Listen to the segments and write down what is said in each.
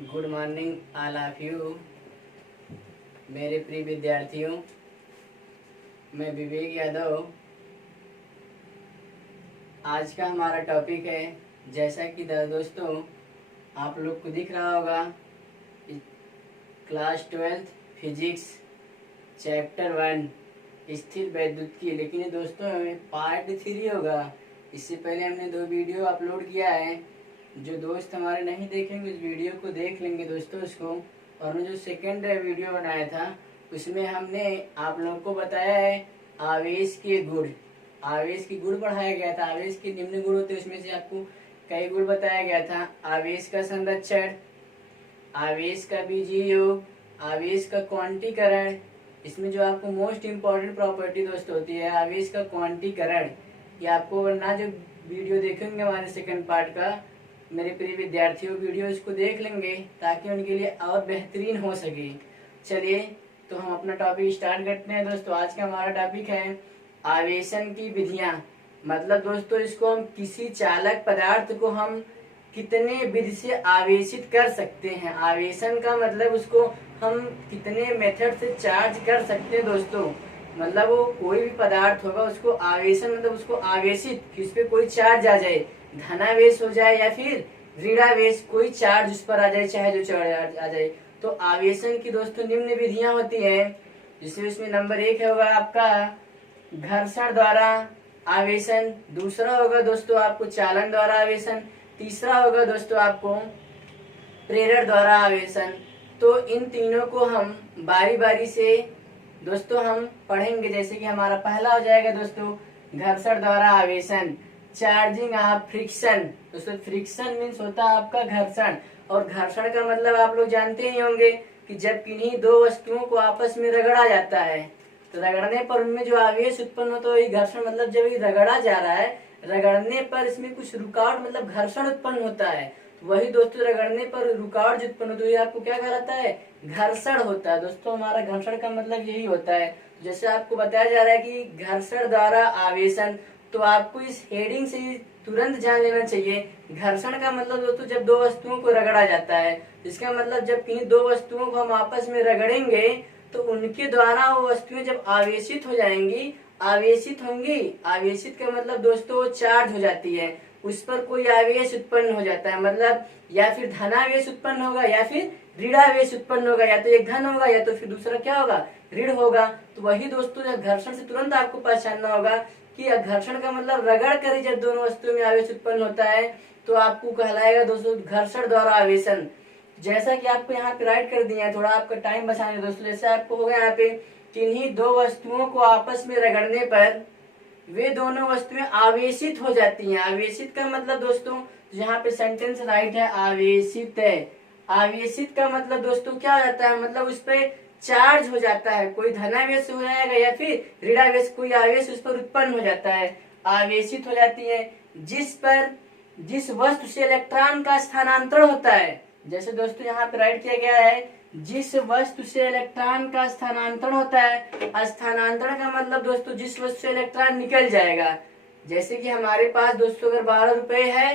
Good morning all of you, मेरे प्रिय विद्यार्थियों। मैं विवेक यादव। आज का हमारा टॉपिक है, जैसा कि दोस्तों आप लोग को दिख रहा होगा, क्लास 12 फिजिक्स चैप्टर 1 स्थिर वैद्युतिकी। लेकिन ये दोस्तों पार्ट 3 होगा। इससे पहले हमने 2 वीडियो अपलोड किया है। जो दोस्त हमारे नहीं देखेंगे उस वीडियो को देख लेंगे दोस्तों उसको। और जो सेकेंड वीडियो बनाया था उसमें हमने आप लोगों को बताया है आवेश के गुण। आवेश के गुण पढ़ाया गया था। आवेश के निम्न गुण होते हैं, उसमें से आपको कई गुण बताया गया था। आवेश का संरक्षण, आवेश का बीजीय योग, आवेश का क्वांटीकरण। इसमें जो आपको मोस्ट इम्पोर्टेंट प्रॉपर्टी दोस्तों होती है आवेश का क्वांटीकरण। ये आपको वरना जो वीडियो देखेंगे हमारे सेकंड पार्ट का, मेरे प्रिय विद्यार्थियों वीडियो इसको देख लेंगे ताकि उनके लिए और बेहतरीन हो सके। चलिए तो हम अपना टॉपिक स्टार्ट करते हैं दोस्तों। आज का हमारा टॉपिक है आवेशन की विधियां। मतलब दोस्तों इसको हम किसी चालक पदार्थ को हम कितने विधि से आवेशित कर सकते हैं। आवेशन का मतलब उसको हम कितने मेथड से चार्ज कर सकते हैं दोस्तों। मतलब वो कोई भी पदार्थ होगा उसको आवेशन मतलब उसको आवेशित कि उस पर कोई चार्ज आ जाए, धनावेश हो जाए या फिर ऋणावेश, कोई चार्ज उस पर आ जाए, चाहे जो चार्ज आ जाए। तो आवेशन की दोस्तों निम्न विधियां होती हैं। जिसमें उसमें नंबर 1 होगा आपका घर्षण द्वारा आवेशन, दूसरा होगा दोस्तों आपको चालन द्वारा आवेशन, तीसरा होगा दोस्तों आपको प्रेरण द्वारा आवेशन। तो इन तीनों को हम बारी बारी से दोस्तों हम पढ़ेंगे। जैसे कि हमारा पहला हो जाएगा दोस्तों घर्षण द्वारा आवेशन, चार्जिंग ऑफ फ्रिक्शन। दोस्तों फ्रिक्शन मीन्स होता है आपका घर्षण, और घर्षण का मतलब आप लोग जानते ही होंगे कि जब किन्हीं दो वस्तुओं को आपस में रगड़ा जाता है तो रगड़ने पर उनमें जो आवेश उत्पन्न होता है घर्षण। मतलब जब ये रगड़ा जा रहा है, रगड़ने पर इसमें कुछ रुकावट मतलब घर्षण उत्पन्न होता है। वही दोस्तों रगड़ने पर रुकावट जो उत्पन्न होती है आपको क्या कहलाता है, घर्षण होता है। दोस्तों हमारा घर्षण का मतलब यही होता है। जैसे आपको बताया जा रहा है कि घर्षण द्वारा आवेशन, तो आपको इस हेडिंग से तुरंत जान लेना चाहिए घर्षण का मतलब दोस्तों जब दो वस्तुओं को रगड़ा जाता है। इसका मतलब जब कहीं दो वस्तुओं को हम आपस में रगड़ेंगे तो उनके द्वारा वो वस्तुएं जब आवेशित हो जाएंगी, आवेशित होंगी। आवेशित का मतलब दोस्तों चार्ज हो जाती है, उस पर कोई आवेश उत्पन्न हो जाता है। मतलब या फिर धनावेश उत्पन्न होगा या फिर ऋणावेश उत्पन्न होगा। या तो एक धन होगा या तो फिर दूसरा क्या होगा, ऋण होगा। तो वही दोस्तों जब घर्षण से तुरंत आपको पहचानना होगा कि घर्षण का मतलब रगड़ कर जब दोनों वस्तुओं में आवेश उत्पन्न होता है तो आपको कहलाएगा दोस्तों घर्षण द्वारा आवेशन। जैसा कि आपको यहाँ पे राइट कर दिया है, थोड़ा आपका टाइम बचाने दोस्तों। जैसे आपको होगा यहाँ पे किन्हीं दो वस्तुओं को आपस में रगड़ने पर वे दोनों वस्तुएं आवेशित हो जाती हैं। आवेशित का मतलब दोस्तों यहाँ पे सेंटेंस राइट है आवेशित है। आवेशित का मतलब दोस्तों क्या हो जाता है, मतलब उस पर चार्ज हो जाता है, कोई धनावेश हो जाएगा या फिर ऋणावेश, कोई आवेश उस पर उत्पन्न हो जाता है, आवेशित हो जाती है। जिस वस्तु से इलेक्ट्रॉन का स्थानांतरण होता है। जैसे दोस्तों यहाँ पे राइट किया गया है जिस वस्तु से इलेक्ट्रॉन का स्थानांतरण होता है। स्थानांतरण का मतलब दोस्तों जिस वस्तु से इलेक्ट्रॉन निकल जाएगा। जैसे कि हमारे पास दोस्तों अगर 12 रुपए है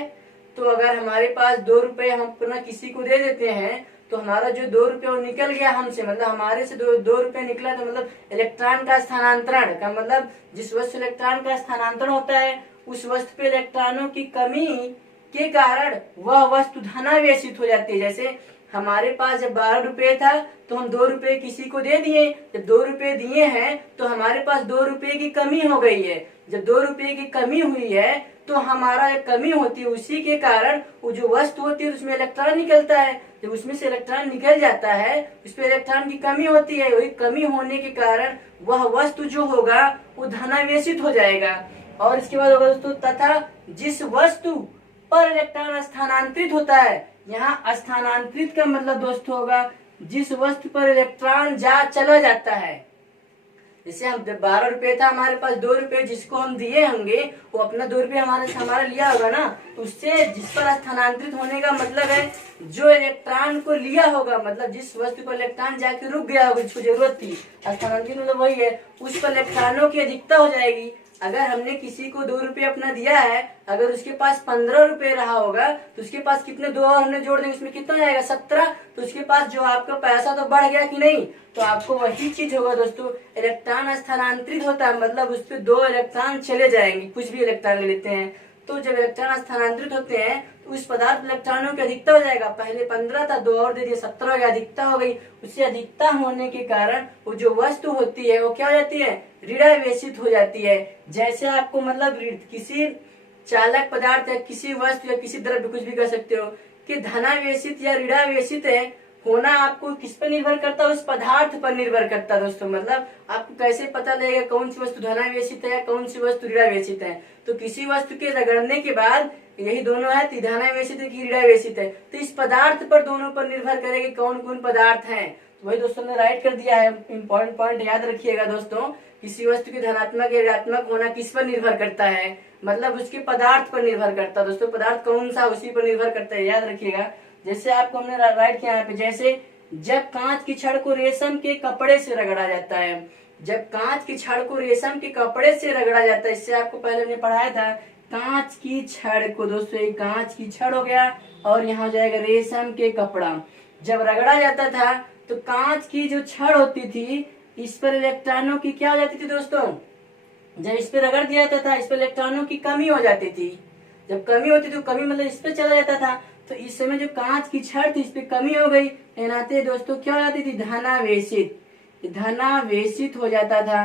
तो अगर हमारे पास 2 रुपए हम पुनः किसी को दे देते हैं तो हमारा जो 2 रुपए वो निकल गया हमसे, मतलब हमारे से 2 रुपए निकला। तो मतलब इलेक्ट्रॉन का स्थानांतरण का मतलब जिस वस्तु इलेक्ट्रॉन का स्थानांतरण होता है उस वस्तु पे इलेक्ट्रॉनों की कमी के कारण वह वस्तु धनावेशित हो जाती है। जैसे हमारे पास जब 12 रुपए था तो हम 2 रुपए किसी को दे दिए। जब 2 रुपए दिए हैं तो हमारे पास 2 रुपए की कमी हो गई है। जब 2 रुपए की कमी हुई है तो हमारा एक कमी होती है, उसी के कारण वो जो वस्तु होती है उसमें इलेक्ट्रॉन निकलता है। जब उसमें से इलेक्ट्रॉन निकल जाता है उसमें इलेक्ट्रॉन की कमी होती है। वही कमी होने के कारण वह वस्तु जो होगा वो धनावेशित हो जाएगा। और इसके बाद होगा दोस्तों तथा जिस वस्तु पर इलेक्ट्रॉन स्थानांतरित होता है। यहाँ स्थानांतरित का मतलब दोस्तों होगा जिस वस्तु पर इलेक्ट्रॉन चला जाता है। जैसे हम 12 रुपए था हमारे पास, 2 रुपए जिसको हम दिए होंगे वो अपना 2 रुपए हमारा लिया होगा ना, तो उससे जिस पर स्थानांतरित होने का मतलब है जो इलेक्ट्रॉन को लिया होगा। मतलब जिस वस्तु पर इलेक्ट्रॉन जाके रुक गया होगा जिसको जरूरत थी, स्थानांतरित मतलब वही है, उस पर इलेक्ट्रॉनों की अधिकता हो जाएगी। अगर हमने किसी को 2 रुपये अपना दिया है, अगर उसके पास 15 रुपये रहा होगा तो उसके पास कितने 2 और हमने जोड़ देंगे, उसमें कितना जाएगा 17। तो उसके पास जो आपका पैसा तो बढ़ गया कि नहीं। तो आपको वही चीज होगा दोस्तों, इलेक्ट्रॉन स्थानांतरित होता है, मतलब उस पर 2 इलेक्ट्रॉन चले जाएंगे, कुछ भी इलेक्ट्रॉन ले लेते हैं। तो जब इलेक्ट्रॉन स्थानांतरित होते हैं तो उस पदार्थ इलेक्ट्रॉनों की अधिकता हो जाएगा। पहले 15 था, 2 और दे दिए 17 हो गया, अधिकता हो गई। उससे अधिकता होने के कारण वो जो वस्तु होती है वो क्या हो जाती है, ऋणावेशित हो जाती है। जैसे आपको मतलब किसी चालक पदार्थ या किसी वस्तु या किसी द्रव्य, कुछ भी कर सकते हो, कि धनावेशित या ऋणावेशित है होना आपको किस पर निर्भर करता है, उस पदार्थ पर निर्भर करता है दोस्तों। मतलब आपको कैसे पता लगेगा कौन सी वस्तु धनावेशित है, कौन सी वस्तु ऋणावेशित है। तो किसी वस्तु के रगड़ने के बाद यही दोनों है, धनावेशित है कि ऋणावेशित है, तो इस पदार्थ पर दोनों पर निर्भर करेगी कौन कौन पदार्थ है। तो वही दोस्तों ने राइट कर दिया है। इंपॉर्टेंट पॉइंट याद रखिएगा दोस्तों, किसी वस्तु की धनात्मक या ऋणात्मक होना किस पर निर्भर करता है, मतलब उसके पदार्थ पर निर्भर करता है दोस्तों। पदार्थ कौन सा उसी पर निर्भर करता है, याद रखिएगा। जैसे आपको हमने राइट किया यहाँ पे, जैसे जब कांच की छड़ को रेशम के कपड़े से रगड़ा जाता है, जब कांच की छड़ को रेशम के कपड़े से रगड़ा जाता है, इससे आपको पहले हमने पढ़ाया था, कांच की छड़ को दोस्तों, एक कांच की छड़ हो गया और यहाँ जाएगा रेशम के कपड़ा। जब रगड़ा जाता था तो कांच की जो छड़ होती थी इस पर इलेक्ट्रॉनों की क्या हो जाती थी दोस्तों, जब इस पे रगड़ दिया जाता था इस पर इलेक्ट्रॉनों की कमी हो जाती थी। जब कमी होती थी तो कमी मतलब इस पे चला जाता था, तो इस समय जो कांच की छड़ थी इस पे कमी हो गई, नाते दोस्तों क्या हो जाती थी, धनावेशित, धनावेशित हो जाता था।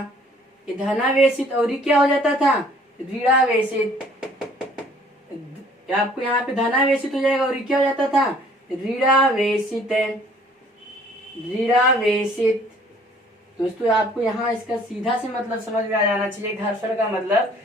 ये धनावेशित और ये क्या हो जाता था, ऋणावेशित। आपको यहाँ पे धनावेशित हो जाएगा और ये क्या हो जाता था, ऋणावेशित है, ऋणावेशित। दोस्तों आपको यहाँ इसका सीधा से मतलब समझ में आ जाना चाहिए। घर्षण का मतलब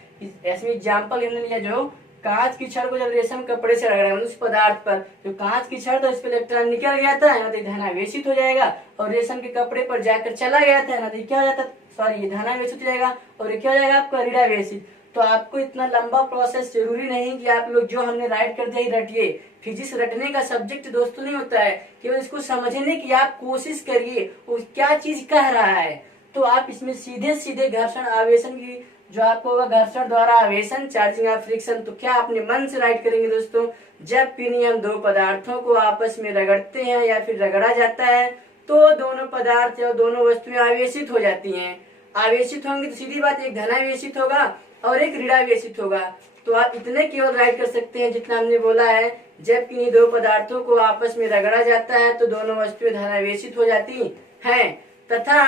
ऐसे एग्जाम्पल हमने लिया, जो कांच की छड़ को जब रेशम कपड़े से रगड़ा उस पदार्थ पर, जो कांच की छड़ था इस पर इलेक्ट्रॉन निकल गया था, यहाँ तो धनावेशित हो जाएगा, और रेशम के कपड़े पर जाकर चला गया था, यहाँ तो क्या हो जाता, सॉरी ये धनावेशित हो जाएगा और ये क्या हो जाएगा आपका ऋणावेशित। तो आपको इतना लंबा प्रोसेस जरूरी नहीं कि आप लोग जो हमने राइट कर दिया ही रटिए। फिजिक्स रटने का सब्जेक्ट दोस्तों नहीं होता है, केवल इसको समझने की आप कोशिश करिए वो क्या चीज कह रहा है। तो आप इसमें सीधे सीधे घर्षण आवेशन की जो आपको होगा, घर्षण द्वारा आवेशन, चार्जिंग ऑफ फ्रिक्शन, तो क्या अपने मन से राइट करेंगे दोस्तों, जब पिनियम 2 पदार्थों को आपस में रगड़ते हैं या फिर रगड़ा जाता है तो दोनों पदार्थ या दोनों वस्तुएं आवेशित हो जाती हैं। आवेशित होंगी तो सीधी बात एक धनावेशित होगा और एक ऋणावेशित होगा। तो आप इतने केवल राइट कर सकते हैं जितना हमने बोला है, जब किन्हीं 2 पदार्थों को आपस में रगड़ा जाता है तो दोनों वस्तुएं धनावेशित हो जाती हैं, तथा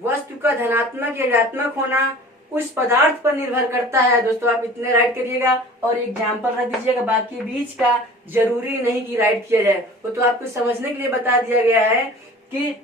वस्तु का धनात्मक या ऋणात्मक होना उस पदार्थ पर निर्भर करता है। दोस्तों आप इतने राइट करिएगा और एग्जाम्पल रख दीजिएगा, बाकी बीच का जरूरी नहीं कि राइट किया जाए, वो तो आपको समझने के लिए बता दिया गया है कि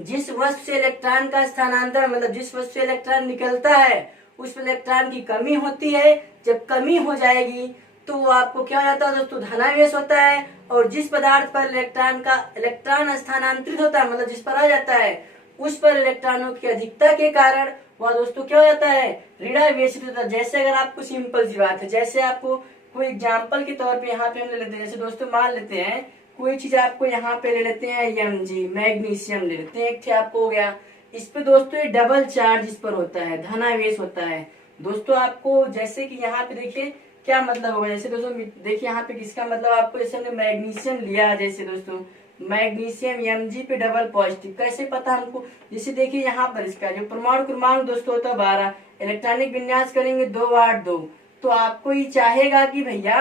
जिस वस्तु से इलेक्ट्रॉन का स्थानांतरण, मतलब जिस वस्तु से इलेक्ट्रॉन निकलता है उस इलेक्ट्रॉन की कमी होती है। जब कमी हो जाएगी तो वो आपको क्या हो जाता है दोस्तों, धनावेश होता है। और जिस पदार्थ पर इलेक्ट्रॉन स्थानांतरित होता है, मतलब जिस पर आ जाता है उस पर इलेक्ट्रॉनों की अधिकता के कारण वह दोस्तों क्या हो जाता है, ऋणावेशित होता है। जैसे अगर आपको सिंपल सी बात है, जैसे आपको कोई एग्जाम्पल के तौर पे यहाँ पे हम ले लेते हैं, जैसे दोस्तों मान लेते हैं कोई चीज आपको यहाँ पे ले लेते हैं Mg, मैग्नीशियम ले लेते हैं, एक थे आपको हो गया। इस पे दोस्तों ये डबल चार्ज इस पर होता है, धनावेश होता है। दोस्तों आपको जैसे कि यहाँ पे देखिए क्या मतलब होगा, जैसे दोस्तों देखिए यहाँ पे किसका मतलब आपको, जैसे हमने मैग्नीशियम लिया है, जैसे दोस्तों मैग्नीशियम Mg पे डबल पॉजिटिव, कैसे पता हमको, जैसे देखिए यहाँ पर इसका जो परमाणु क्रमांक दोस्तों होता है 12, इलेक्ट्रॉनिक विन्यास करेंगे 2 8 2, तो आपको ये चाहेगा कि भैया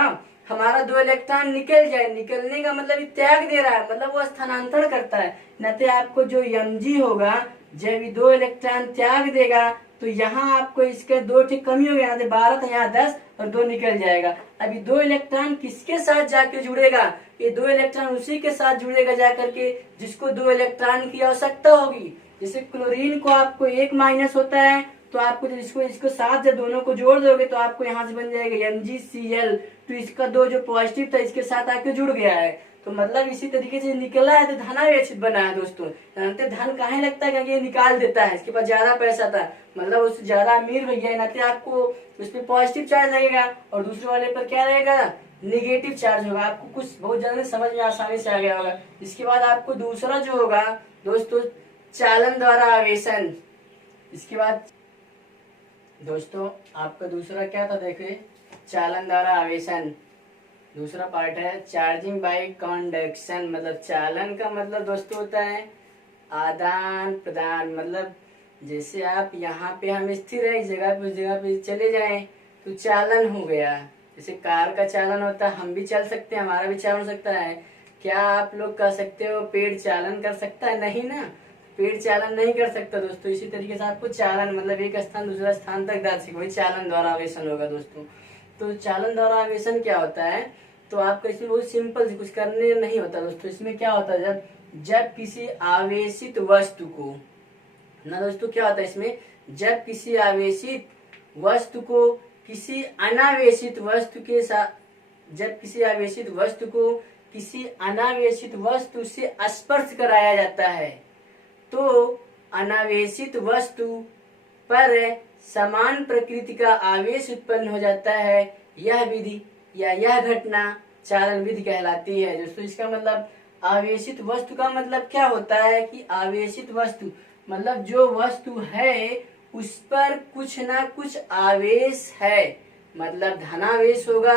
हमारा 2 इलेक्ट्रॉन निकल जाए। निकलने का मतलब त्याग दे रहा है, मतलब वो स्थानांतरण करता है। नते आपको जो Mg होगा जब ये 2 इलेक्ट्रॉन त्याग देगा तो यहाँ आपको इसके 2 ठीक कमी हो गया, 12 था यहाँ 10 और 2 निकल जाएगा। अभी 2 इलेक्ट्रॉन किसके साथ जाके जुड़ेगा, ये 2 इलेक्ट्रॉन उसी के साथ जुड़ेगा जाकर के जिसको 2 इलेक्ट्रॉन की आवश्यकता होगी। जैसे क्लोरीन को आपको 1 माइनस होता है, तो आपको जब इसको साथ जब दोनों को जोड़ दोगे तो आपको यहाँ से बन जाएगा MgCl, तो इसका 2 जो पॉजिटिव था इसके साथ आके जुड़ गया है। तो मतलब इसी तरीके से निकला है तो धनावेशित बना है दोस्तों। जानते धन काहे लगता है, क्योंकि ये निकाल देता है, इसके पास ज्यादा पैसा था, मतलब उससे ज्यादा अमीर भैया, नाते आपको उस पर पॉजिटिव चार्ज लगेगा और दूसरे वाले पर क्या रहेगा, निगेटिव चार्ज होगा। आपको कुछ बहुत जल्दी समझ में आसानी से आ गया होगा। इसके बाद आपको दूसरा जो होगा दोस्तों चालन द्वारा आवेशन, इसके बाद दोस्तों आपका दूसरा क्या था, देखिए चालन द्वारा आवेशन। दूसरा पार्ट है चार्जिंग बाय कंडक्शन। मतलब चालन का मतलब दोस्तों होता है आदान प्रदान। मतलब जैसे आप यहाँ पे हम स्थिर है इस जगह पे, उस जगह पे चले जाएं तो चालन हो गया। जैसे कार का चालन होता है, हम भी चल सकते हैं, हमारा भी चालन हो सकता है। क्या आप लोग कह सकते हो पेड़ चालन कर सकता है? नहीं ना, पेड़ चालन नहीं कर सकता दोस्तों। इसी तरीके से आपको चालन मतलब एक स्थान दूसरा स्थान तक जा सके, वही चालन द्वारा आवेशन होगा दोस्तों। तो चालन द्वारा आवेशन क्या होता है, तो आपका इसमें बहुत सिंपल, कुछ करने नहीं होता दोस्तों। इसमें क्या होता है, जब किसी आवेशित वस्तु को ना दोस्तों, क्या होता है इसमें, जब किसी आवेशित वस्तु को किसी अनावेशित वस्तु के साथ, जब किसी आवेशित वस्तु को किसी अनावेशित वस्तु से स्पर्श कराया जाता है तो अनावेशित वस्तु पर समान प्रकृति का आवेश उत्पन्न हो जाता है। यह विधि या यह घटना चालन विधि कहलाती है दोस्तों। इसका मतलब आवेशित वस्तु का मतलब क्या होता है कि आवेशित वस्तु मतलब जो वस्तु है उस पर कुछ ना कुछ आवेश है। मतलब धनावेश होगा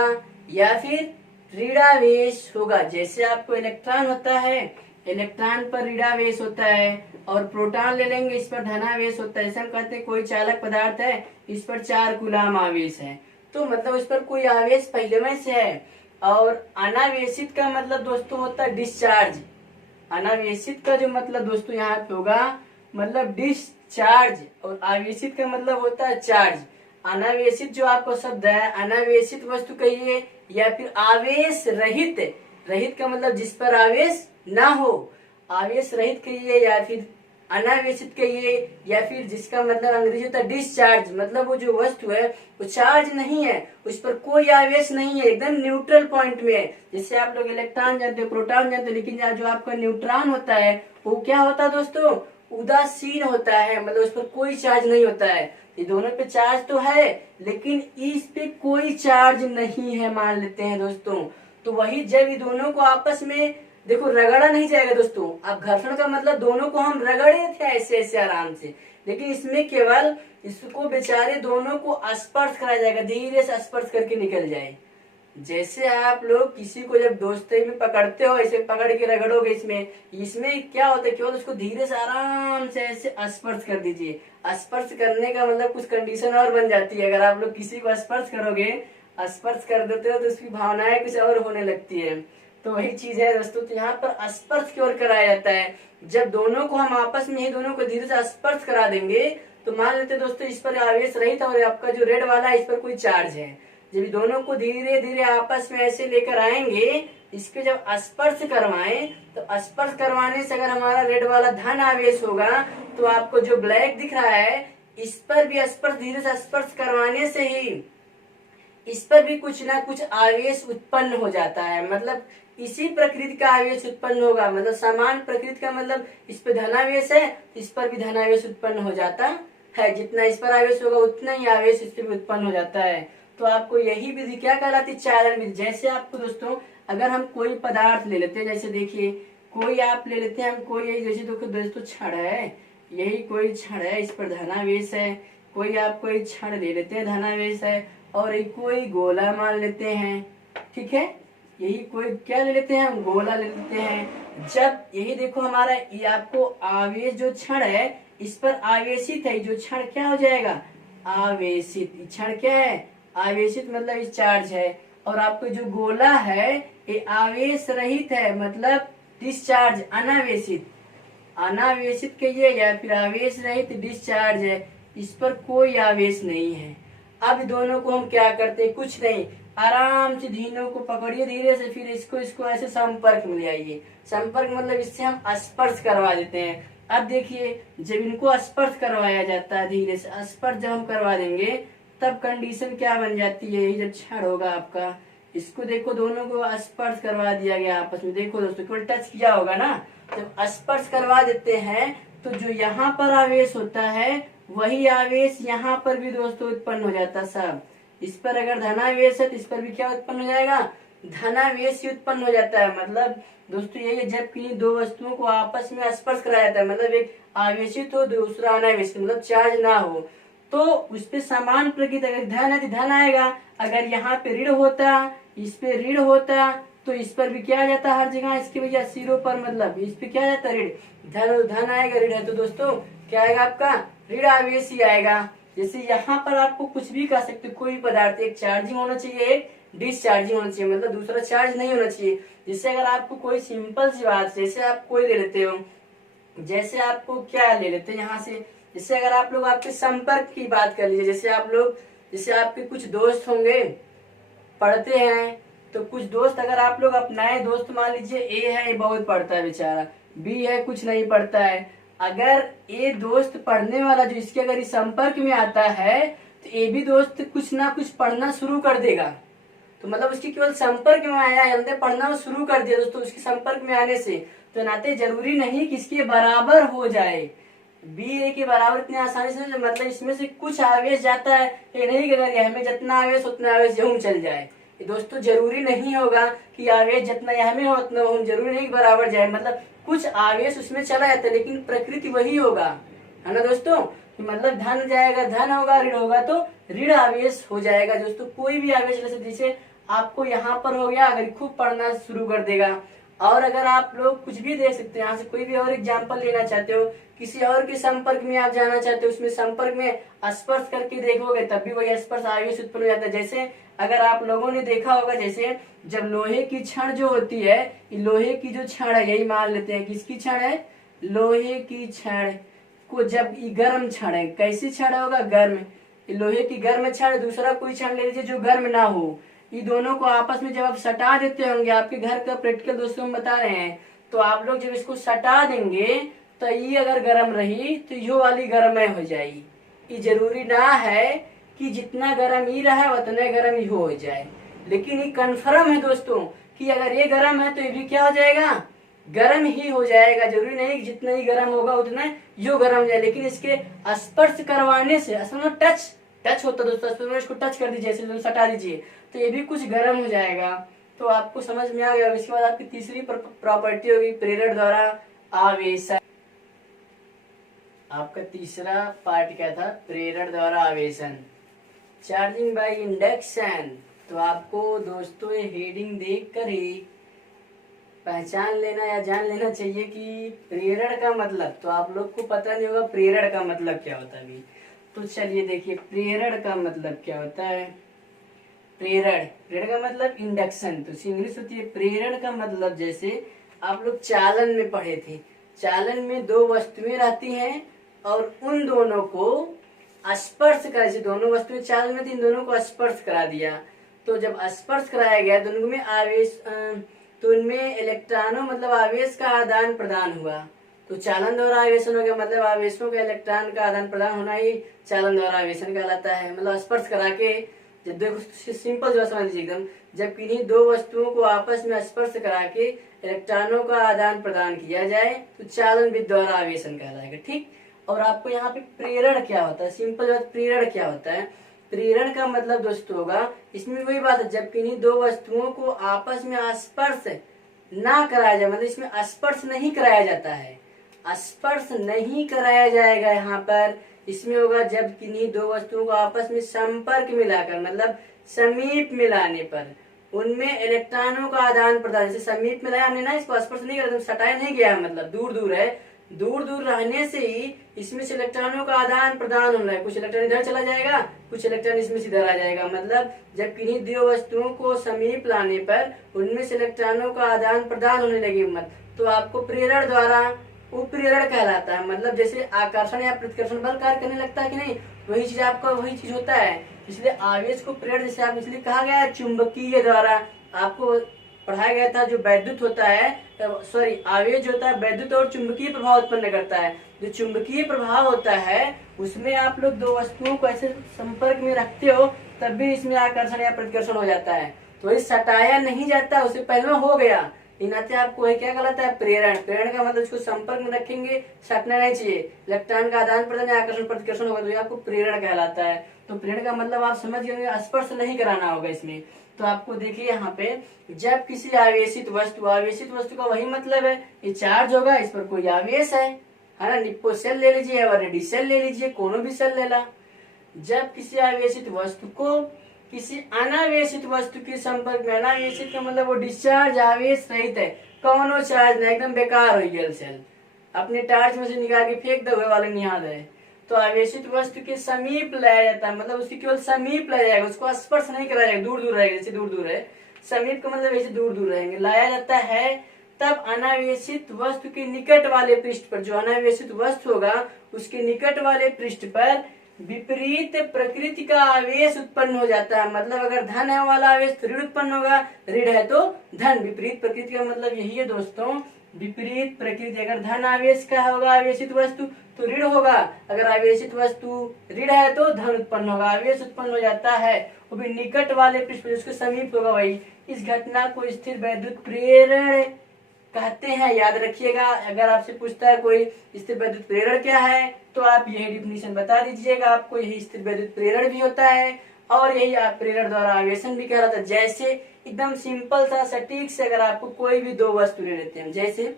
या फिर ऋणावेश होगा। जैसे आपको इलेक्ट्रॉन होता है, इलेक्ट्रॉन पर ऋणावेश होता है, और प्रोटॉन ले लेंगे, इस पर धनावेश होता है। जैसे हम कहते हैं कोई चालक पदार्थ है, इस पर 4 कूलाम आवेश है, तो मतलब इस पर कोई आवेश पहले में से है। और अनावेशित का मतलब दोस्तों होता है डिस्चार्ज। अनावेशित का जो मतलब दोस्तों यहाँ पे होगा मतलब डिस्चार्ज, और आवेशित का मतलब होता है चार्ज। अनावेशित जो आपको शब्द है, अनावेशित वस्तु कहिए या फिर आवेश रहित। रहित का मतलब जिस पर आवेश ना हो, आवेश रहित कहिए या फिर अनावेशित कहिए, या फिर जिसका मतलब अंग्रेजी होता है डिस्चार्ज। मतलब वो जो वस्तु है वो चार्ज नहीं है, उस पर कोई आवेश नहीं है, एकदम न्यूट्रल पॉइंट में है। जैसे आप लोग इलेक्ट्रॉन जानते हो, प्रोटॉन जानते हो, लेकिन जो आपका न्यूट्रॉन होता है वो क्या होता है दोस्तों, उदासीन होता है। मतलब उस पर कोई चार्ज नहीं होता है। ये दोनों पे चार्ज तो है लेकिन इस पे कोई चार्ज नहीं है मान लेते हैं दोस्तों। तो वही जब ये दोनों को आपस में देखो रगड़ा नहीं जाएगा दोस्तों। अब घर्षण का मतलब दोनों को हम रगड़े थे ऐसे ऐसे आराम से, लेकिन इसमें केवल इसको बेचारे दोनों को स्पर्श कराया जाएगा, धीरे से स्पर्श करके निकल जाए। जैसे आप लोग किसी को जब दोस्ती में पकड़ते हो, ऐसे पकड़ के रगड़ोगे, इसमें इसमें क्या होता है, केवल उसको धीरे से आराम से ऐसे स्पर्श कर दीजिए। स्पर्श करने का मतलब कुछ कंडीशन और बन जाती है। अगर आप लोग किसी को स्पर्श करोगे, स्पर्श कर देते हो तो उसकी भावनाएं कुछ और होने लगती है। तो वही चीज है दोस्तों। तो यहाँ पर स्पर्श की ओर कराया जाता है। जब दोनों को हम आपस में ही दोनों को धीरे से स्पर्श करा देंगे तो मान लेते दोस्तों इस पर आवेश रहित और आपका जो रेड वाला है इस पर कोई चार्ज है। जब दोनों को धीरे धीरे आपस में ऐसे लेकर आएंगे, इसके जब स्पर्श करवाएं तो स्पर्श करवाने से अगर हमारा रेड वाला धन आवेश होगा तो आपको जो ब्लैक दिख रहा है इस पर भी स्पर्श, धीरे से स्पर्श करवाने से ही इस पर भी कुछ ना कुछ आवेश उत्पन्न हो जाता है। मतलब इसी प्रकृति का आवेश उत्पन्न होगा। मतलब समान प्रकृति का मतलब इस पर धनावेश है, इस पर भी धनावेश उत्पन्न हो जाता है। जितना इस पर आवेश होगा उतना ही आवेश इस पर भी उत्पन्न हो जाता है। तो आपको यही विधि क्या कहलाती है, चालन विधि। जैसे आपको दोस्तों अगर हम कोई पदार्थ ले लेते हैं, जैसे देखिए कोई आप ले लेते हैं हम कोई, जैसे दोस्तों छड़ है, यही कोई छड़ है, इस पर धनावेश है। कोई आप कोई छड़ ले लेते हैं, धनावेश है, और एक कोई गोला मान लेते हैं, ठीक है। यही कोई क्या ले लेते हैं हम, गोला ले लेते हैं। जब यही देखो हमारा ये आपको आवेश जो क्षण है इस पर आवेशित है, जो क्षण क्या हो जाएगा, आवेशित। क्षण क्या है, आवेशित मतलब इस चार्ज है। और आपको जो गोला है ये आवेश रहित है, मतलब डिस्चार्ज, अनावेशित। अनावेशित कहिए या फिर आवेश रहित डिस्चार्ज है, इस पर कोई आवेश नहीं है। अब दोनों को हम क्या करते हैं, कुछ नहीं, आराम से धीनों को पकड़िए धीरे से, फिर इसको ऐसे संपर्क में ले आइए। संपर्क मतलब इससे हम स्पर्श करवा देते हैं। अब देखिए जब इनको स्पर्श करवाया जाता है धीरे से, स्पर्श जब हम करवा देंगे तब कंडीशन क्या बन जाती है, ये जब क्षण होगा आपका, इसको देखो दोनों को स्पर्श करवा दिया गया आपस में। देखो दोस्तों केवल टच किया होगा ना, जब स्पर्श करवा देते हैं तो जो यहाँ पर आवेश होता है वही आवेश यहाँ पर भी दोस्तों उत्पन्न हो जाता। सब इस पर अगर धनावेश है तो इस पर भी क्या उत्पन्न हो जाएगा, धनावेश ही उत्पन्न हो जाता है। मतलब दोस्तों यही जब किन्हीं दो वस्तुओं को आपस में स्पर्श कराया जाता है, मतलब एक आवेशित हो दूसरा अनावेशित, मतलब चार्ज ना हो, तो उस पे समान प्रकृति, अगर धन है तो धन आएगा, अगर यहाँ पे ऋण होता, इस पे ऋण होता, तो इस पर भी क्या आ जाता हर जगह इसके भैया सिरों पर, मतलब इस पे क्या आ जाता ऋण, धन आएगा, ऋण है तो दोस्तों क्या आएगा आपका ऋण आवेश ही आएगा। जैसे यहाँ पर आपको कुछ भी कह सकते, कोई पदार्थ एक चार्जिंग होना चाहिए, एक डिसचार्जिंग होना चाहिए, मतलब दूसरा चार्ज नहीं होना चाहिए। जिससे अगर आपको कोई सिंपल सी बात, जैसे आप कोई ले लेते हो, जैसे आपको क्या ले लेते हैं यहाँ से, जैसे अगर आप लोग आपके संपर्क की बात कर लीजिए, जैसे आप लोग, जैसे आपके कुछ दोस्त होंगे पढ़ते हैं, तो कुछ दोस्त अगर आप लोग अपनाए, दोस्त मान लीजिए ए है, ये बहुत पढ़ता है बेचारा, बी है कुछ नहीं पढ़ता है, अगर ए दोस्त पढ़ने वाला जो इसके अगर इस संपर्क में आता है, तो ए भी दोस्त कुछ ना कुछ पढ़ना शुरू कर देगा। तो मतलब उसकी केवल संपर्क में आया है, अंदर पढ़ना वो शुरू कर दिया दोस्तों उसके संपर्क में आने से, तो नाते जरूरी नहीं कि इसके बराबर हो जाए, बी ए के बराबर इतने आसानी से, मतलब इसमें से कुछ आवेश जाता है, ये नहीं कि अगर हमें जितना आवेश उतना आवेश यहूं चल जाए, ये दोस्तों जरूरी नहीं होगा कि आवेश जितना यहाँ में हो उतना वहूं, जरूरी नहीं कि बराबर जाए, मतलब कुछ आवेश उसमें चला जाता है लेकिन प्रकृति वही होगा, है ना दोस्तों। मतलब धन जाएगा, धन होगा, ऋण होगा तो ऋण आवेश हो जाएगा दोस्तों। कोई भी आवेश जैसे आपको यहाँ पर हो गया, अगर खूब पढ़ना शुरू कर देगा। और अगर आप लोग कुछ भी देख सकते हैं, यहाँ से कोई भी और एग्जाम्पल लेना चाहते हो, किसी और के संपर्क में आप जाना चाहते हो, उसमें संपर्क में स्पर्श करके देखोगे तब भी वही स्पर्श आवेश उत्पन्न हो जाता है। जैसे अगर आप लोगों ने देखा होगा, जैसे जब लोहे की छड़ जो होती है, लोहे की जो छड़ है, यही मान लेते हैं किसकी छड़ है, लोहे की छड़ को जब गर्म छड़ है, कैसी छड़ होगा, गर्म, लोहे की गर्म छड़, दूसरा कोई छड़ ले लीजिए जो गर्म ना हो, ये दोनों को आपस में जब आप सटा देते होंगे, आपके घर का प्रैक्टिकल दोस्तों हम बता रहे हैं, तो आप लोग जब इसको सटा देंगे तो ये अगर गर्म रही तो यो वाली गर्म हो जाएगी। ये जरूरी ना है कि जितना गर्म ही रहा उतना गर्म ही हो जाए, लेकिन ये कन्फर्म है दोस्तों कि अगर ये गर्म है तो ये भी क्या हो जाएगा, गर्म ही हो जाएगा। जरूरी नहीं कि जितना ही गर्म होगा उतना यो गर्म हो जाए, लेकिन इसके स्पर्श करवाने से, असल में टच होता है दोस्तों, इसको टच कर दीजिए, ऐसे सटा दीजिए तो ये भी कुछ गर्म हो जाएगा। तो आपको समझ में आ गया। इसके बाद आपकी तीसरी प्रॉपर्टी होगी प्रेरण द्वारा आवेशन। आपका तीसरा पार्ट क्या था, प्रेरण द्वारा आवेशन, चार्जिंग बाय इंडक्शन। तो आपको दोस्तों ये हेडिंग देखकर ही पहचान लेना या जान लेना चाहिए कि प्रेरण का मतलब, तो आप लोग को पता नहीं होगा प्रेरण का मतलब क्या होता है अभी। तो चलिए देखिए प्रेरण का मतलब क्या होता है। प्रेरण का मतलब इंडक्शन, तो इंग्लिश होती है। प्रेरण का मतलब जैसे आप लोग चालन में पढ़े थे, चालन में दो वस्तुएं रहती हैं और उन दोनों को स्पर्श करा, जैसे दोनों वस्तुएं चालन में थी, इन दोनों को स्पर्श करा दिया, तो जब स्पर्श कराया गया तो उनमें आवेश, तो उनमें इलेक्ट्रॉनों मतलब आवेश का आदान प्रदान हुआ, तो चालन द्वारा आवेशन हो गया। मतलब आवेशों के इलेक्ट्रॉन का आदान प्रदान होना ही चालन द्वारा आवेशन कहलाता है। मतलब स्पर्श करा के, जब देखो सिंपल जो समझ लीजिए एकदम, जब किन्हीं दो वस्तुओं को आपस में स्पर्श करा के इलेक्ट्रॉनों का आदान प्रदान किया जाए तो चालन विद्युत द्वारा आवेशन कहलाएगा, ठीक। और आपको यहाँ पे प्रेरण क्या होता है, सिंपल बात, प्रेरण क्या होता है। प्रेरण का मतलब दोस्तों होगा, इसमें वही बात है, जब किन्हीं दो वस्तुओं को आपस में स्पर्श ना कराया जाए, मतलब इसमें स्पर्श नहीं कराया जाता है, स्पर्श नहीं कराया जाएगा यहाँ पर, इसमें होगा जब किन्हीं दो वस्तुओं को आपस में संपर्क मिलाकर, मतलब समीप मिलाने पर उनमें इलेक्ट्रॉनों का आदान प्रदान, जैसे समीप मिलाया हमने ना, इसको स्पर्श नहीं करा, सटाया नहीं गया, मतलब दूर दूर है, दूर दूर रहने से ही इसमें से इलेक्ट्रॉनों का आदान प्रदान होना है, कुछ इलेक्ट्रॉन इधर चला जाएगा, कुछ इलेक्ट्रॉन इसमें से इधर आ जाएगा। मतलब जब किन्हीं दो वस्तुओं को समीप लाने पर उनमें से इलेक्ट्रॉनों का आदान प्रदान होने लगे, मत तो आपको प्रेरण द्वारा उपप्रेरण कहलाता है। मतलब जैसे आकर्षण या प्रतिकर्षण बल कार्य करने लगता है कि नहीं, वही चीज आपका वही चीज होता है। इसलिए आवेश को प्रेरण, जैसे आप इसलिए कहा गया है चुंबकीय द्वारा, आपको पढ़ाया गया था जो वैद्युत होता है, सॉरी आवेश होता है वैद्युत और चुंबकीय प्रभाव उत्पन्न करता है। जो चुंबकीय प्रभाव होता है उसमें आप लोग दो वस्तुओं को ऐसे संपर्क में रखते हो तब भी इसमें आकर्षण या प्रतिकर्षण हो जाता है, तो ये सटाया नहीं जाता, उसे पहले हो गया, इनाते आपको है क्या गलत है, प्रेरण। प्रेरण का मतलब इसको संपर्क में रखेंगे, सटना नहीं चाहिए, इलेक्ट्रॉन का आदान प्रदान आकर्षण प्रतिकर्षण होगा तो ये आपको प्रेरण कहलाता है। तो प्रेरण का मतलब आप समझ गए, स्पर्श नहीं कराना होगा इसमें। तो आपको देखिए यहाँ पे, जब किसी आवेशित वस्तु का वही मतलब है, ये चार्ज होगा, इस पर कोई आवेश है ना, निप्पो सेल ले लीजिए और रेडी सेल ले लीजिए, कोनो भी सेल ले ला, जब किसी आवेशित वस्तु को किसी अनावेशित वस्तु के संपर्क में, अनावेशित का मतलब वो डिस्चार्ज आवेश रहित है, कौनो चार्ज नहीं, एकदम बेकार हो गया सेल, अपने टार्च में से निकाल के फेंक दो वाले नहीं याद है। तो आवेशित वस्तु के समीप लाया जाता है, मतलब उसके केवल समीप लाया जाएगा, उसको स्पर्श नहीं कराया जाएगा, दूर दूर रहेगा, जैसे दूर दूर है, समीप का मतलब ऐसे दूर दूर रहेंगे, लाया जाता है तब अनावेशित वस्तु के निकट वाले पृष्ठ पर, जो अनावेशित वस्तु होगा उसके निकट वाले पृष्ठ पर विपरीत प्रकृति का आवेश उत्पन्न हो जाता है। मतलब अगर धन है वाला आवेश तो ऋण उत्पन्न होगा, ऋण है तो धन। विपरीत प्रकृति का मतलब यही है दोस्तों, विपरीत प्रकृति, अगर धन आवेश का होगा आवेशित वस्तु तो ऋण होगा, अगर आवेशित वस्तु ऋण है तो धन उत्पन्न होगा, आवेश उत्पन्न हो जाता है, वो भी निकट वाले पृष्ठ पर, उसके समीप होगा भाई। इस घटना को स्थिर वैद्युत प्रेरण कहते हैं, याद रखिएगा। अगर आपसे पूछता है कोई स्थिर वैद्युत प्रेरण क्या है तो आप यही डिफिनीशन बता दीजिएगा आपको, यही स्थिर वैद्युत प्रेरण भी होता है और यही आप प्रेरण द्वारा आवेशन भी कहलाता है। जैसे एकदम सिंपल सा सटीक से अगर आपको कोई भी दो वस्तु ले लेते हैं, जैसे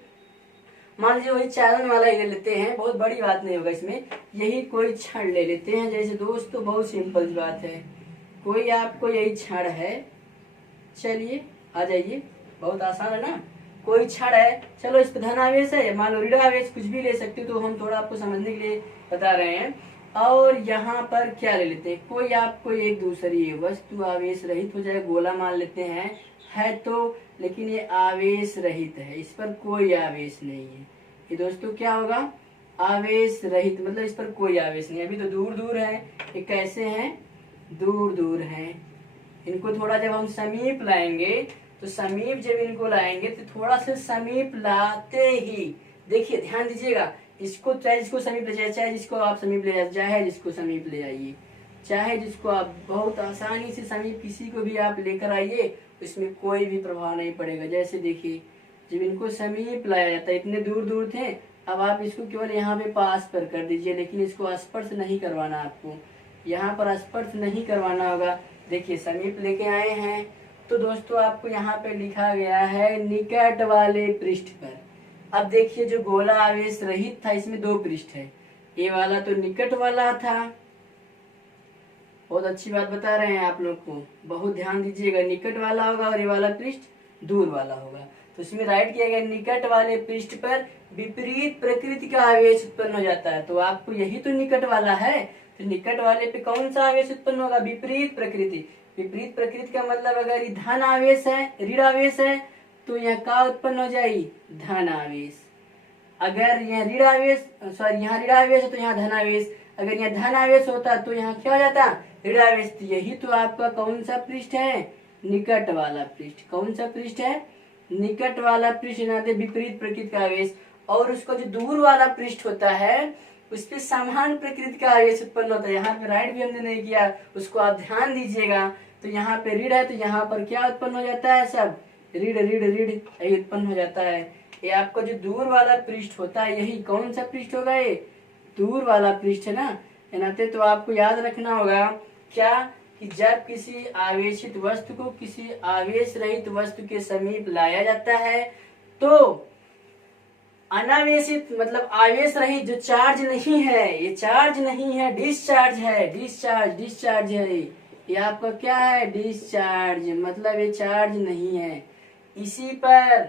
मान लीजिए वही चालन वाला ले लेते हैं, बहुत बड़ी बात नहीं होगा इसमें, यही कोई क्षण ले लेते हैं, जैसे दोस्तों बहुत सिंपल बात है, कोई आपको यही क्षण है, चलिए आ जाइए, बहुत आसान है ना, कोई क्षण है, चलो इस पर धन आवेश है, मान लो ऋण आवेश, कुछ भी ले सकते हो, तो हम थोड़ा आपको समझने के लिए बता रहे हैं। और यहाँ पर क्या ले लेते हैं, कोई आपको एक दूसरी वस्तु आवेश रहित हो जाए, गोला मान लेते हैं, है तो, लेकिन ये आवेश रहित है, इस पर कोई आवेश नहीं है, ये दोस्तों क्या होगा, आवेश रहित, मतलब इस पर कोई आवेश नहीं। अभी तो दूर दूर है, ये कैसे हैं, दूर दूर हैं, इनको थोड़ा जब हम समीप लाएंगे तो समीप जब इनको लाएंगे तो थोड़ा सा समीप लाते ही, देखिए ध्यान दीजिएगा, इसको चाहे जिसको समीप ले जाए, चाहे जिसको आप समीप ले जाए, चाहे जिसको समीप ले जाइए, चाहे जिसको आप बहुत आसानी से समीप किसी को भी आप लेकर आइए, इसमें कोई भी प्रभाव नहीं पड़ेगा। जैसे देखिए जब इनको समीप लाया जाता है, इतने दूर दूर थे, अब आप इसको केवल यहाँ पे पास पर कर दीजिए, लेकिन इसको स्पर्श नहीं करवाना, आपको यहाँ पर स्पर्श नहीं करवाना होगा। देखिए समीप लेके आए हैं तो दोस्तों आपको यहाँ पे लिखा गया है निकट वाले पृष्ठ पर। अब देखिए जो गोला आवेश रहित था इसमें दो पृष्ठ है, ये वाला तो निकट वाला था, बहुत अच्छी बात बता रहे हैं आप लोग को, बहुत ध्यान दीजिएगा, निकट वाला होगा और ये वाला पृष्ठ दूर वाला होगा, तो इसमें राइट किया गया निकट वाले पृष्ठ पर विपरीत प्रकृति का आवेश उत्पन्न हो जाता है। तो आपको यही तो निकट वाला है, तो निकट वाले पे कौन सा आवेश उत्पन्न होगा, विपरीत प्रकृति। विपरीत प्रकृति का मतलब अगर ये धन आवेश है, ऋण आवेश है, तो यह का उत्पन्न हो जाएगी, धन आवेश। अगर यह ऋण आवेश, सॉरी यहाँ ऋण आवेश है तो यहाँ धन आवेश, अगर यहाँ धन आवेश होता तो यहाँ क्या हो जाता, ऋण आवेश। यही तो आपका कौन सा पृष्ठ है, निकट वाला पृष्ठ। कौन सा पृष्ठ है, निकट वाला पृष्ठ, विपरीत प्रकृति का आवेश। और उसका जो दूर वाला पृष्ठ होता है उस पर समान प्रकृति का आवेश उत्पन्न होता है। यहाँ पे राइट भी हमने नहीं किया, उसको आप ध्यान दीजिएगा। तो यहाँ पे ऋण है तो यहाँ पर क्या उत्पन्न हो जाता है, सब ऋण ऋण ऋण यही उत्पन्न हो जाता है। ये आपका जो दूर वाला पृष्ठ होता है, यही कौन सा पृष्ठ होगा, ये दूर वाला पृष्ठ है ना, नाते। तो आपको याद रखना होगा क्या, कि जब किसी आवेशित वस्तु को किसी आवेश रहित वस्तु के समीप लाया जाता है तो अनावेशित मतलब आवेश रहित, जो चार्ज नहीं है, ये चार्ज नहीं है, डिस्चार्ज है, डिस्चार्ज डिस्चार्ज है, ये आपका क्या है, डिस्चार्ज, मतलब ये चार्ज नहीं है। इसी पर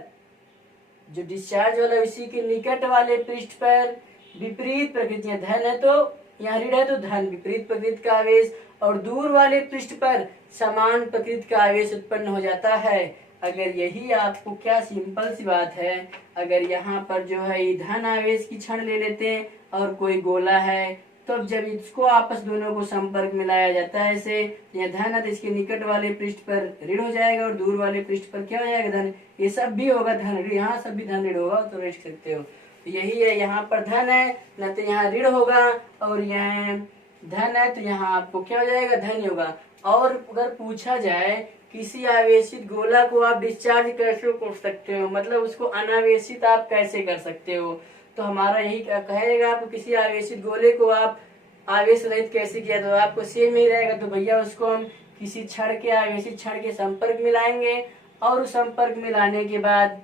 जो डिस्चार्ज वाला इसी के निकट वाले पृष्ठ पर विपरीत प्रकृति, धन है तो यहाँ ऋण है तो धन, विपरीत प्रकृति का आवेश, और दूर वाले पृष्ठ पर समान प्रकृति का आवेश उत्पन्न हो जाता है। अगर यही आपको क्या सिंपल सी बात है, अगर यहाँ पर जो है धन आवेश की क्षण ले लेते हैं और कोई गोला है, तो जब इसको आपस दोनों को संपर्क में लाया जाता है, ऐसे यह धन है तो इसके निकट वाले पृष्ठ पर ऋण हो जाएगा और दूर वाले पृष्ठ पर क्या हो जाएगा, धन। ये सब भी होगा धन ऋण, यहाँ सब भी धन ऋण होगा, तो लिख सकते हो। यही है, यहाँ पर धन है न तो यहाँ ऋण होगा, और यहाँ धन है तो यहाँ आपको क्या हो जाएगा, धन होगा। और अगर पूछा जाए किसी आवेशित गोला को आप डिस्चार्ज कैसे कर सकते हो, मतलब उसको अनावेशित आप कैसे कर सकते हो, तो हमारा यही कहेगा, आपको किसी आवेशित गोले को आप आवेश रहित कैसे किया, तो आपको सेम ही रहेगा। तो भैया उसको हम किसी क्षण के आवेशित क्षण के संपर्क में लाएंगे, और उस संपर्क में लाने के बाद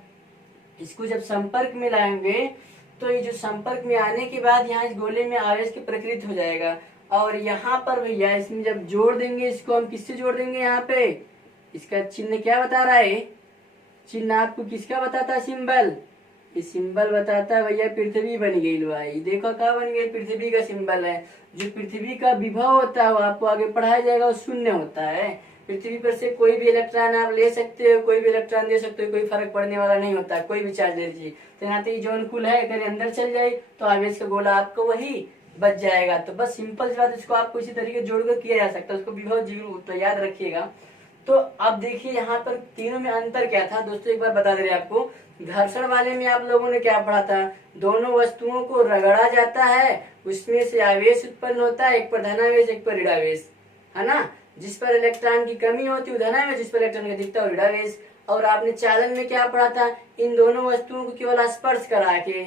इसको जब संपर्क में लाएंगे तो ये जो संपर्क में आने के बाद यहाँ इस गोले में आवेश की प्रकृति हो जाएगा, और यहाँ पर भैया इसमें जब जोड़ देंगे, इसको हम किससे जोड़ देंगे, यहाँ पे इसका चिन्ह क्या बता रहा है, चिन्ह आपको किसका बताता है, सिंबल, ये सिंबल बताता है भैया पृथ्वी बन गई भाई। देखो क्या बन गई, पृथ्वी का सिंबल है। जो पृथ्वी का विभव होता है वो आपको आगे पढ़ाया जाएगा, वो शून्य होता है। पृथ्वी पर से कोई भी इलेक्ट्रॉन आप ले सकते हो, कोई भी इलेक्ट्रॉन दे सकते हो, कोई फर्क पड़ने वाला नहीं होता, कोई भी चार्ज ले लीजिए। तो यहाँ जो अनुकूल है अगर अंदर चल जाए तो आवेश का गोला आपको वही बच जाएगा। तो बस सिंपल सी बात, इसको आपको इसी तरीके जोड़कर किया जा सकता है, उसको विभव जरूर तो याद रखिएगा। तो अब देखिए यहाँ पर तीनों में अंतर क्या था दोस्तों, एक बार बता दे रहे आपको। घर्षण वाले में आप लोगों ने क्या पढ़ा था, दोनों वस्तुओं को रगड़ा जाता है, उसमें से आवेश उत्पन्न होता है, एक पर धनावेश एक पर ऋणावेश, है ना। जिस पर इलेक्ट्रॉन की कमी होती है धनावेश, जिस पर इलेक्ट्रॉन की अधिकता है ऋणावेश। और आपने चालन में क्या पढ़ा था, इन दोनों वस्तुओं को केवल स्पर्श करा के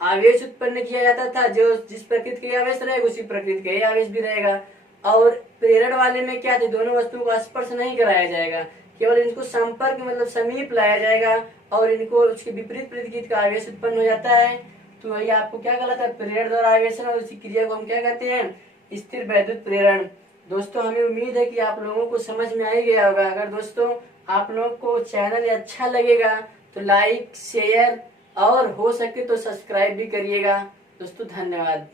आवेश उत्पन्न किया जाता था, जो जिस प्रकृति का आवेश रहेगा उसी प्रकृति का आवेश भी रहेगा। और प्रेरण वाले में क्या थे, दोनों वस्तुओं को स्पर्श नहीं कराया जाएगा, केवल इनको संपर्क मतलब समीप लाया जाएगा और इनको उसके विपरीत प्रकृति का आवेश उत्पन्न हो जाता है। तो वही आपको क्या गलत है, प्रेरण द्वारा आवेशन और उसी क्रिया को हम क्या कहते हैं, स्थिर वैद्युत प्रेरण। दोस्तों हमें उम्मीद है कि आप लोगों को समझ में आ ही गया होगा। अगर दोस्तों आप लोगों को चैनल अच्छा लगेगा तो लाइक शेयर और हो सके तो सब्सक्राइब भी करिएगा। दोस्तों धन्यवाद।